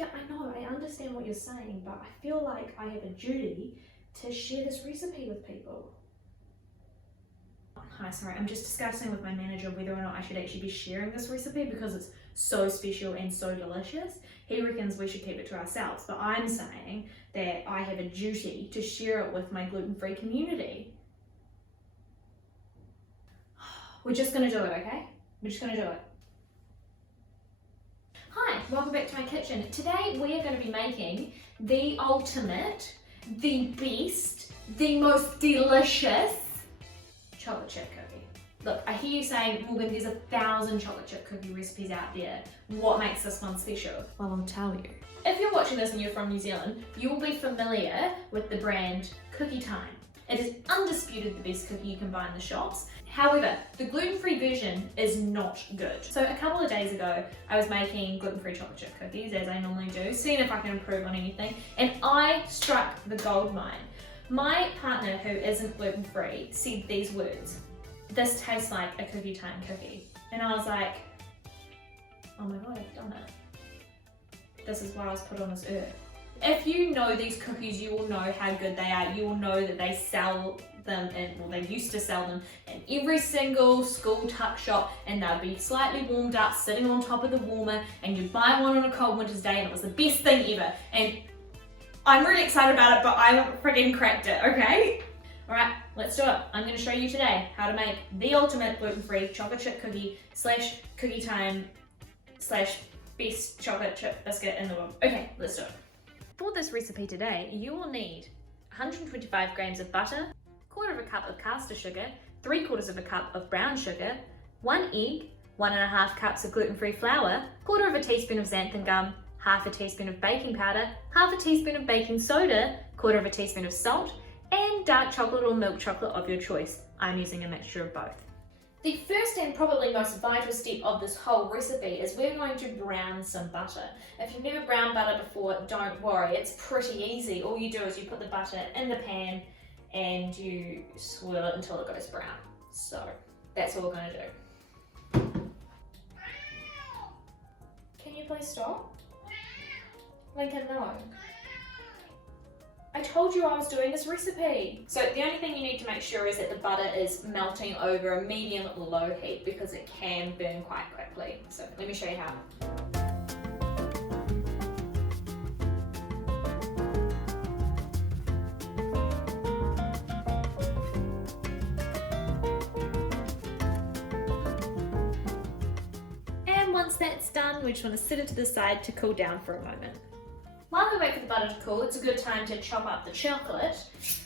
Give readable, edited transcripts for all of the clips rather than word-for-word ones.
Yeah, I know, I understand what you're saying, but I feel like I have a duty to share this recipe with people. Hi, sorry, I'm just discussing with my manager whether or not I should actually be sharing this recipe because it's so special and so delicious. He reckons we should keep it to ourselves, but I'm saying that I have a duty to share it with my gluten-free community. We're just gonna do it, okay? We're just gonna do it. Hi, welcome back to my kitchen. Today we are going to be making the ultimate, the best, the most delicious chocolate chip cookie. Look, I hear you saying, Morgan, there's 1,000 chocolate chip cookie recipes out there. What makes this one special? Well, I'll tell you. If you're watching this and you're from New Zealand, you will be familiar with the brand Cookie Time. It is undisputed the best cookie you can buy in the shops. However, the gluten-free version is not good. So a couple of days ago, I was making gluten-free chocolate chip cookies, as I normally do, seeing if I can improve on anything, and I struck the gold mine. My partner, who isn't gluten-free, said these words: "This tastes like a Cookie Time cookie." And I was like, oh my god, I've done it. This is why I was put on this earth. If you know these cookies, you will know how good they are. You will know that they sell them in, well, they used to sell them in every single school tuck shop, and they'll be slightly warmed up, sitting on top of the warmer, and you buy one on a cold winter's day, and it was the best thing ever. And I'm really excited about it, but I freaking cracked it, okay? All right, let's do it. I'm gonna show you today how to make the ultimate gluten-free chocolate chip cookie / Cookie Time / best chocolate chip biscuit in the world. Okay, let's do it. For this recipe today, you will need 125 grams of butter, 1/4 cup of caster sugar, 3/4 cup of brown sugar, 1 egg, 1.5 cups of gluten-free flour, 1/4 teaspoon of xanthan gum, 1/2 teaspoon of baking powder, 1/2 teaspoon of baking soda, 1/4 teaspoon of salt, and dark chocolate or milk chocolate of your choice. I'm using a mixture of both. The first and probably most vital step of this whole recipe is we're going to brown some butter. If you've never browned butter before, don't worry, it's pretty easy. All you do is you put the butter in the pan and you swirl it until it goes brown. So that's what we're going to do. Can you please stop? Lincoln, no. I told you I was doing this recipe. So the only thing you need to make sure is that the butter is melting over a medium-low heat because it can burn quite quickly. So let me show you how. And once that's done, we just want to set it to the side to cool down for a moment. While we wait for the butter to cool, it's a good time to chop up the chocolate.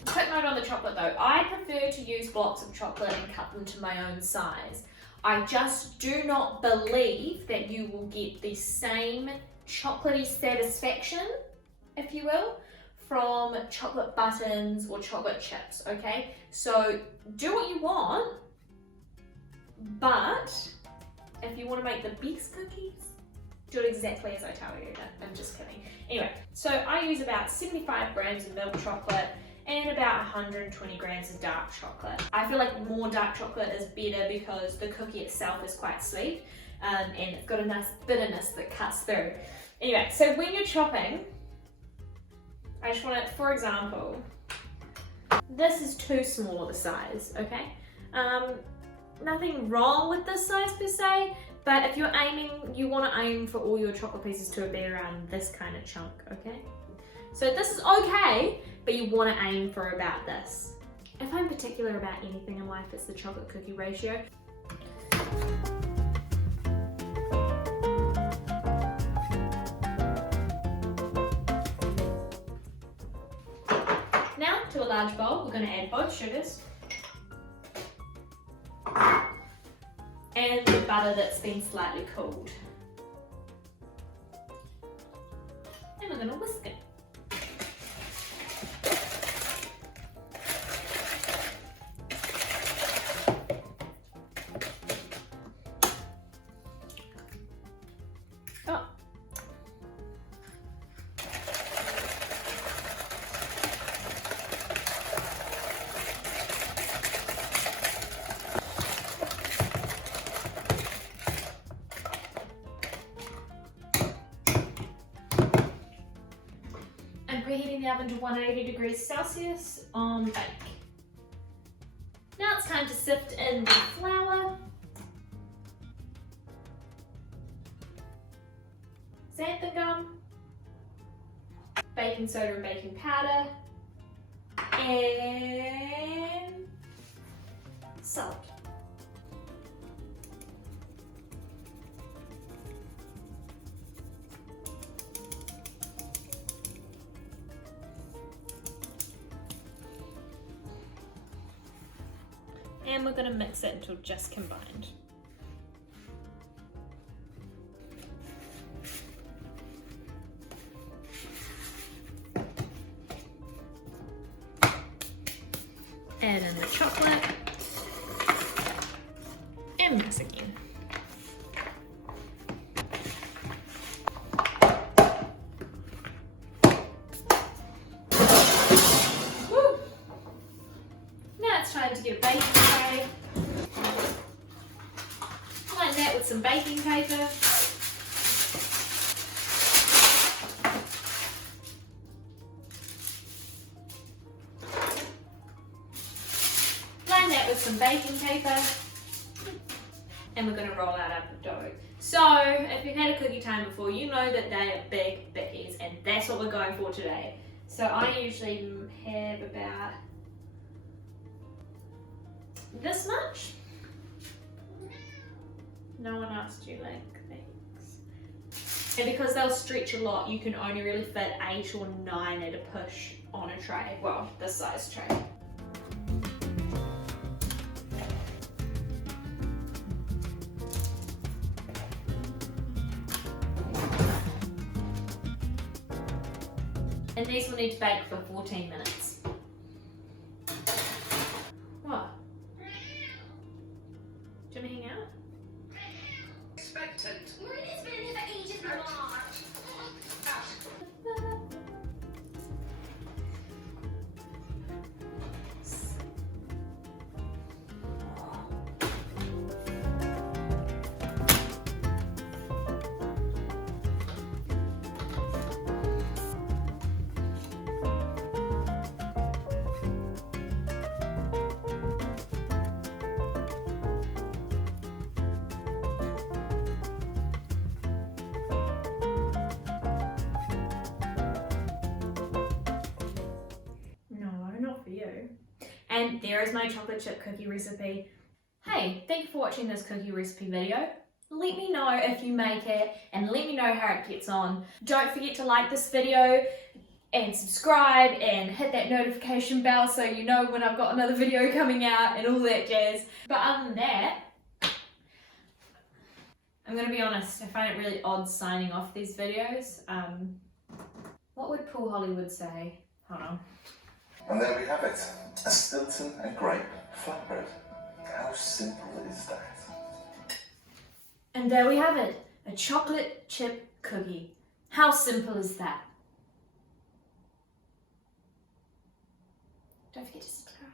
Quick note on the chocolate though, I prefer to use blocks of chocolate and cut them to my own size. I just do not believe that you will get the same chocolatey satisfaction, if you will, from chocolate buttons or chocolate chips, okay? So do what you want, but if you want to make the best cookies, do it exactly as I tell you. No, I'm just kidding. Anyway, so I use about 75 grams of milk chocolate and about 120 grams of dark chocolate. I feel like more dark chocolate is better because the cookie itself is quite sweet and it's got a nice bitterness that cuts through. Anyway, so when you're chopping, I just want it, for example, this is too small of a size, okay? Nothing wrong with this size per se, but if you're aiming, you want to aim for all your chocolate pieces to be around this kind of chunk, okay? So this is okay, but you want to aim for about this. If I'm particular about anything in life, it's the chocolate cookie ratio. Now, to a large bowl, we're going to add both sugars and the butter that's been slightly cooled. And we're going to whisk it. Oh. preheating the oven to 180 degrees Celsius on bake. Now it's time to sift in the flour, xanthan gum, baking soda and baking powder, and salt. And we're going to mix it until just combined. Add in the chocolate and mix again. Woo. Now it's time to get a baking tray. Line that with some baking paper. Line that with some baking paper. And we're going to roll out our dough. So, if you've had a cookie time before, you know that they are big bickies, and that's what we're going for today. So I usually have about this much. No one asked you, like, thanks. And because they'll stretch a lot, you can only really fit 8 or 9 at a push on a tray. Well, this size tray. And these will need to bake for 14 minutes. What? Do you want to hang out? Expectant. It's been here for ages, Mom. And there is my chocolate chip cookie recipe. Hey, thank you for watching this cookie recipe video. Let me know if you make it and let me know how it gets on. Don't forget to like this video and subscribe and hit that notification bell so you know when I've got another video coming out and all that jazz. But other than that, I'm gonna be honest, I find it really odd signing off these videos. What would Paul Hollywood say? Hold on. And there we have it, a Stilton and grape flatbread. How simple is that? And there we have it, a chocolate chip cookie. How simple is that? Don't forget to subscribe.